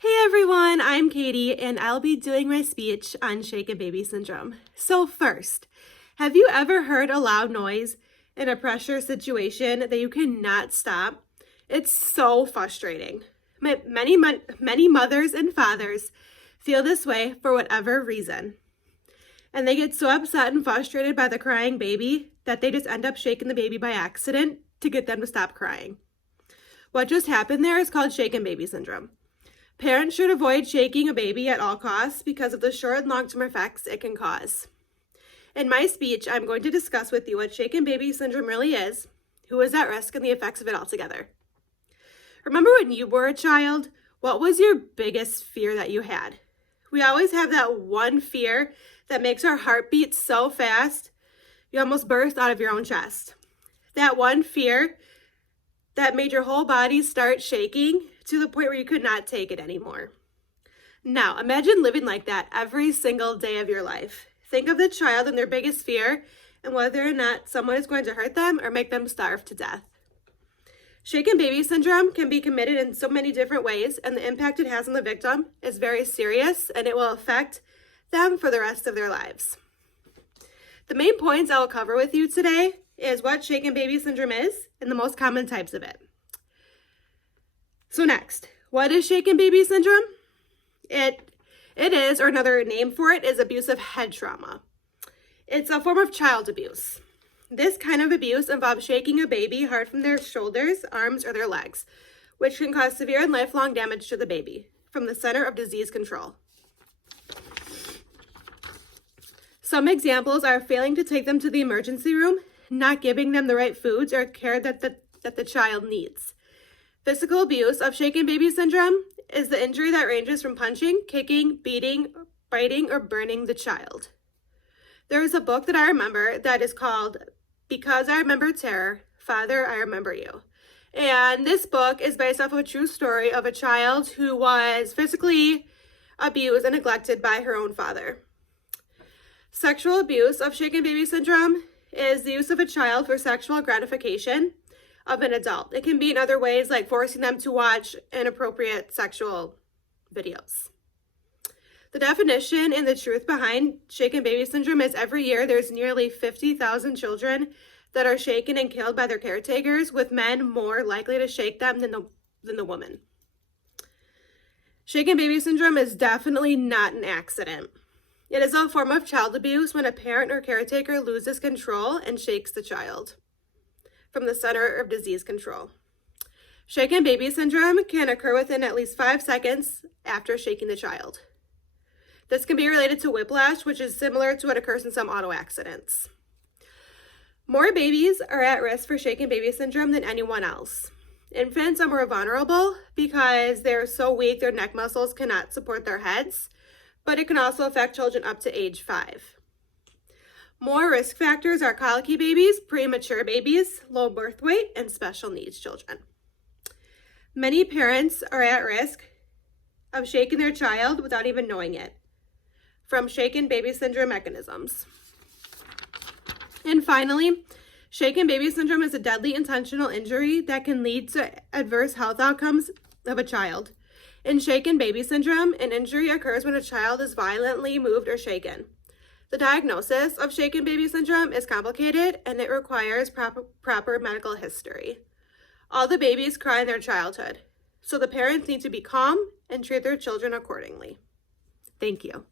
Hey everyone, I'm Katie and I'll be doing my speech on shaken baby syndrome. So first, have you ever heard a loud noise in a pressure situation that you cannot stop? It's so frustrating. Many mothers and fathers feel this way for whatever reason. And they get so upset and frustrated by the crying baby that they just end up shaking the baby by accident to get them to stop crying. What just happened there is called shaken baby syndrome. Parents should avoid shaking a baby at all costs because of the short and long-term effects it can cause. In my speech, I'm going to discuss with you what shaken baby syndrome really is, who is at risk, and the effects of it altogether. Remember when you were a child, what was your biggest fear that you had? We always have that one fear that makes our heart beat so fast, you almost burst out of your own chest. That one fear that made your whole body start shaking to the point where you could not take it anymore. Now, imagine living like that every single day of your life. Think of the child and their biggest fear and whether or not someone is going to hurt them or make them starve to death. Shaken baby syndrome can be committed in so many different ways, and the impact it has on the victim is very serious, and it will affect them for the rest of their lives. The main points I will cover with you today is what shaken baby syndrome is and the most common types of it. So next, what is shaken baby syndrome? It is, or another name for it is abusive head trauma. It's a form of child abuse. This kind of abuse involves shaking a baby hard from their shoulders, arms, or their legs, which can cause severe and lifelong damage to the baby from the Center of Disease Control. Some examples are failing to take them to the emergency room, not giving them the right foods or care that the child needs. Physical abuse of shaken baby syndrome is the injury that ranges from punching, kicking, beating, biting, or burning the child. There is a book that I remember that is called Because I Remember Terror, Father, I Remember You. And this book is based off of a true story of a child who was physically abused and neglected by her own father. Sexual abuse of shaken baby syndrome is the use of a child for sexual gratification of an adult. It can be in other ways, like forcing them to watch inappropriate sexual videos. The definition and the truth behind shaken baby syndrome is every year there's nearly 50,000 children that are shaken and killed by their caretakers, with men more likely to shake them than the woman. Shaken baby syndrome is definitely not an accident. It is a form of child abuse when a parent or caretaker loses control and shakes the child. From the Center of Disease Control. Shaken baby syndrome can occur within at least 5 seconds after shaking the child. This can be related to whiplash, which is similar to what occurs in some auto accidents. More babies are at risk for shaken baby syndrome than anyone else. Infants are more vulnerable because they're so weak their neck muscles cannot support their heads, but it can also affect children up to age 5. More risk factors are colicky babies, premature babies, low birth weight, and special needs children. Many parents are at risk of shaking their child without even knowing it, from shaken baby syndrome mechanisms. And finally, shaken baby syndrome is a deadly intentional injury that can lead to adverse health outcomes of a child. In shaken baby syndrome, an injury occurs when a child is violently moved or shaken. The diagnosis of shaken baby syndrome is complicated and it requires proper medical history. All the babies cry in their childhood, so the parents need to be calm and treat their children accordingly. Thank you.